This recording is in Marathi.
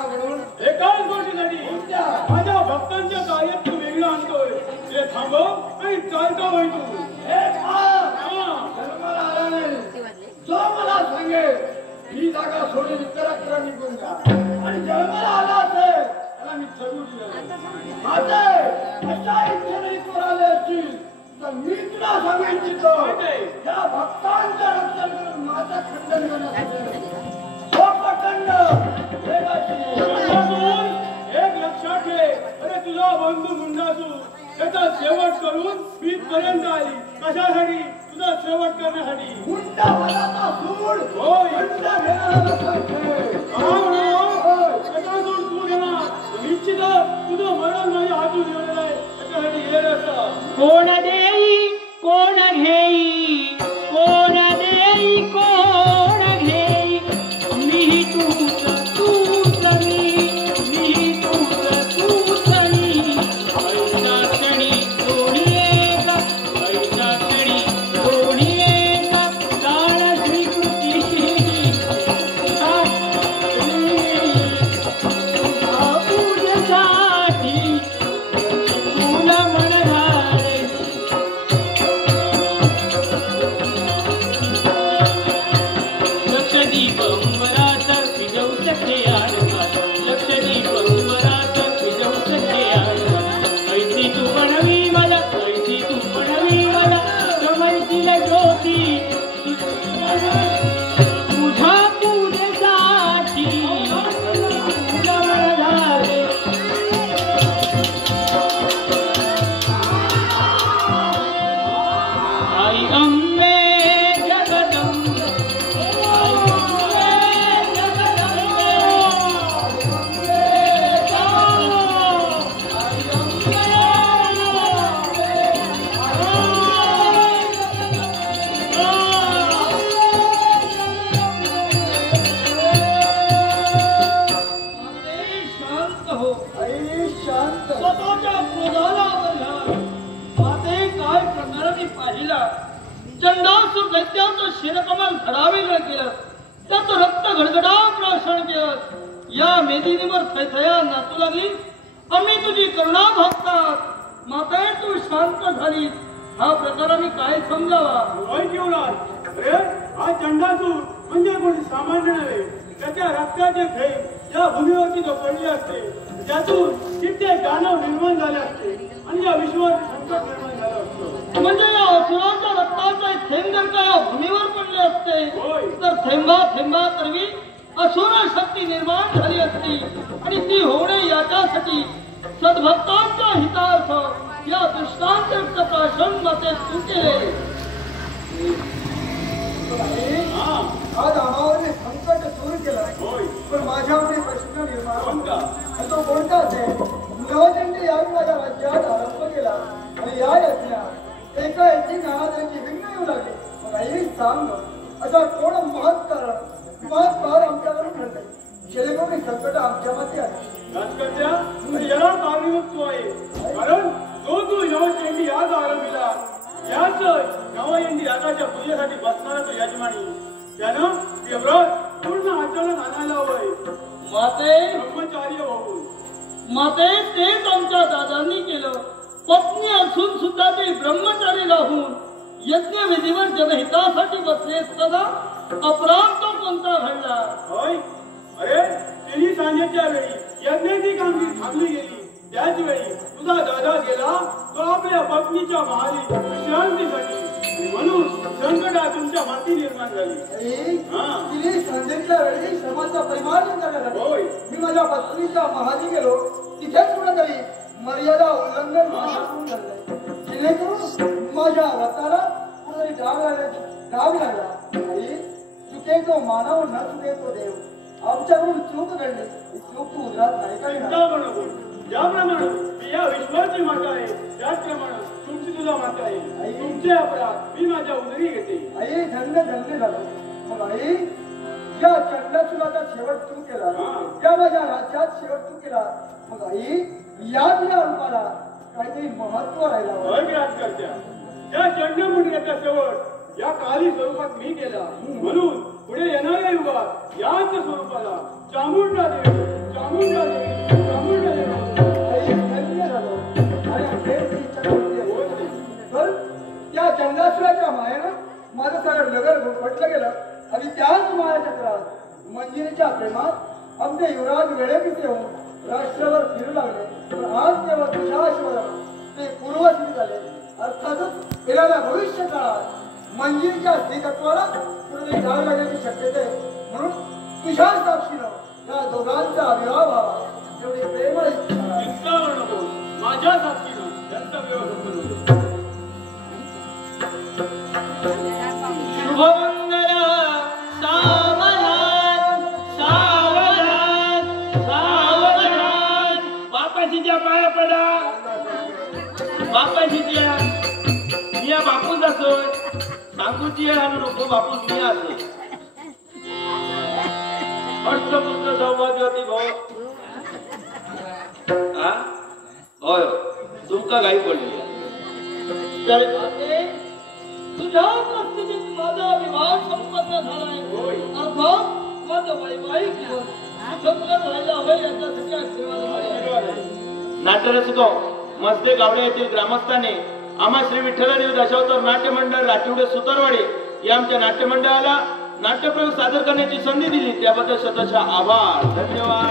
म्हणून एकाच गोष्टीसाठी माझ्या भक्तांच्या कार्यात तू वेगळं आणतोय ते थांबव आणि चालता होई तू जन्माला आला नाही जो मला सांगेल ही जागा सोडून इतरांकडे निघून जा आणि जन्माला आला असेल त्याला मी जरूर दिलं माझे अशा इच्छेने इथवर आले असतील तर मी तुला सांगेन तिथं त्या भक्तांचं रक्षण करून माझं खंडन करण्यासाठी सोपखंड एक लक्षात ठेव अरे तुझा बंधू मुंडासू त्याचा शेवट करून मी पर्यंत आली कशासाठी तुझा शेवट करण्यासाठी मुंडा मनाचा सूड होय खंड घेणारा त्याचा सूड तू घेणार निश्चित तुझं मरण माझ्या हातून येणार आहे त्याच्यासाठी हे असं कोण देई कोण घेई कोण देई कोण घेई मी तूच तूच मी तूच तूच ऐसा क्षणी कोणी एक ऐसा क्षणी कोणी एक काळ स्वीकृती पूजेसाठी तुला मनघाले लक्षदीप अंबरात विजवू सखे आडवात लक्षदीप अंबरात विजवू सखे आडवात ऐसी तू बनवी मला ऐसी तू बनवी मला कमलतील ज्योती तुझ्या पूजेसाठी तुला मनघाले आई अंबे जगदंबे शांत हो आई शांत स्वतःच्या क्रोधाला आधार माते काय प्रकार मी पाहिला चंडासुर दैत्याचं शिरकमल धरावे न केलं त्याचं रक्त गडगडाट प्राशन केलं या मेदिनीवर थैथया नाचू लागली आम्ही तुझी करुणा भागतात माते तू शांत झाली हा प्रकार आम्ही काय समजावा होय जीवराज अरे हा चंडासूर म्हणजे कोणी सामान्य नव्हे त्याच्या रक्ताचे थेंब या भूमीवरती तो पडले असते ज्यातून कित्येक दानव निर्माण झाले असते आणि या विश्वावर संकट निर्माण झालं असतं म्हणजे या असुराच्या रक्ताचे थेंब जर का या भूमीवर पडले असते होय. तर थेंबा थेंबा करवी असुर शक्ती निर्माण झाली असती आणि ती होणे याच्यासाठी सद्भक्तांच्या हितार्थ या दृष्टांचे प्रकाशन माते तू केले आज आम्हावर संकट दूर केलं होय पण माझ्यामध्ये प्रश्न निर्माण कोणता आणि तो कोणता असेल मुलावचंडी यावेळी माझ्या राज्यात आरंभ केला आणि या यज्ञात एका एकी नावाची विघ्न येऊ लागले मग आई सांग असा कोण महत् पार आमच्यावरून घडले जेणेकरून ही संकट आमच्यामध्ये आली राजकर्त्या पण याला कारणीभूत तू आहे कारण तू नवचंडी याच आरंभीला याच नवचंडी राजाच्या पूजेसाठी बसणारा तो यजमानी त्यानं ते व्रत पूर्ण आचरण आणायला हवंय माते ब्रह्मचार्य होऊन माते तेच आमच्या दादांनी केलं पत्नी असून सुद्धा ते ब्रह्मचारी राहून यज्ञ विधीवर जनहितासाठी बसले असताना अपराध तो कोणता घडला होय अरे तिन्ही सांजेच्या वेळी यज्ञाची कामगिरी थांबली गेली त्याच वेळी तुझा दादा गेला तो आपल्या पत्नीच्या महाली विश्रांतीसाठी आणि म्हणून संकटात तुमच्या माती निर्माण झाली आणि हा. तिने संध्येच्या वेळी श्रमाचा परिमार्जन करण्यासाठी होय. मी माझ्या पत्नीच्या महाली गेलो तिथेच कुठेतरी मर्यादा उल्लंघन माझ्याकडून घडलंय जेणेकरून माझ्या व्रताला कुठेतरी डाग लागला आणि चुके तो मानव न चुके तो देव आमच्याकडून चूक घडली ही चूक तू उद्रात नाही का चिंता करू नको ज्याप्रमाणे मी या विश्वाची माता आहे त्याचप्रमाणे तुमची तुझा माता आहे तुमचे अपराध मी माझ्या उदरी घेते आई धन्य धन्य झालं मग आई या चंडासुराचा शेवट तू केला या माझ्या राज्यात शेवट तू केला मग आई या तुझ्या रूपाला काहीतरी महत्व राहिला होय राजकर्त्या त्या चंडमुंडीचा शेवट या काली स्वरूपात मी केला म्हणून पुढे येणाऱ्या युगात याच स्वरूपाला चामुंडा देवी त्या प्रेमात आमचे युवराज वेळेपिसे होऊन राष्ट्रावर फिरू लागले. पण आज केवळ तुझ्याशिवाय ते पूर्वस्थिती झाले. अर्थातच येणाऱ्या भविष्य काळात मंजिरीच्या स्त्रीतत्वाला कुठेतरी जाग लागण्याची शक्यता आहे. म्हणून तुझ्या साक्षीनं या दोघांचा विवाह व्हावा एवढी प्रेमळ इच्छा आहे. चिंतावर नको, माझ्या साक्षीनं त्यांचा विवाह करू. शुभमंगल सावधान सावधान सावधान. बापाशीच्या पाया पडा, बापाशीच्या. मी या बापूच असोय, सांगूची आहे आणि नको बापूच मी असो. अष्टपुत्र सौभाग्यवती भाऊ. हा होय, तुमका काही पडली तर तुझ्या उपस्थितीत माझा विवाह संपन्न झालाय. अर्थात माझं वैवाहिक जीवन सुखकर व्हायला हवं याच्यासाठी आशीर्वाद. नाट्यरसिक मस्ते गावडे येथील ग्रामस्थांनी आम्हा श्री विठ्ठलदेव दशावतार नाट्य मंडळ राठिवडे सुतारवाडी या आमच्या नाट्य मंडळाला नाट्यप्रयोग सादर करण्याची संधी दिली त्याबद्दल शतशः आभार. धन्यवाद.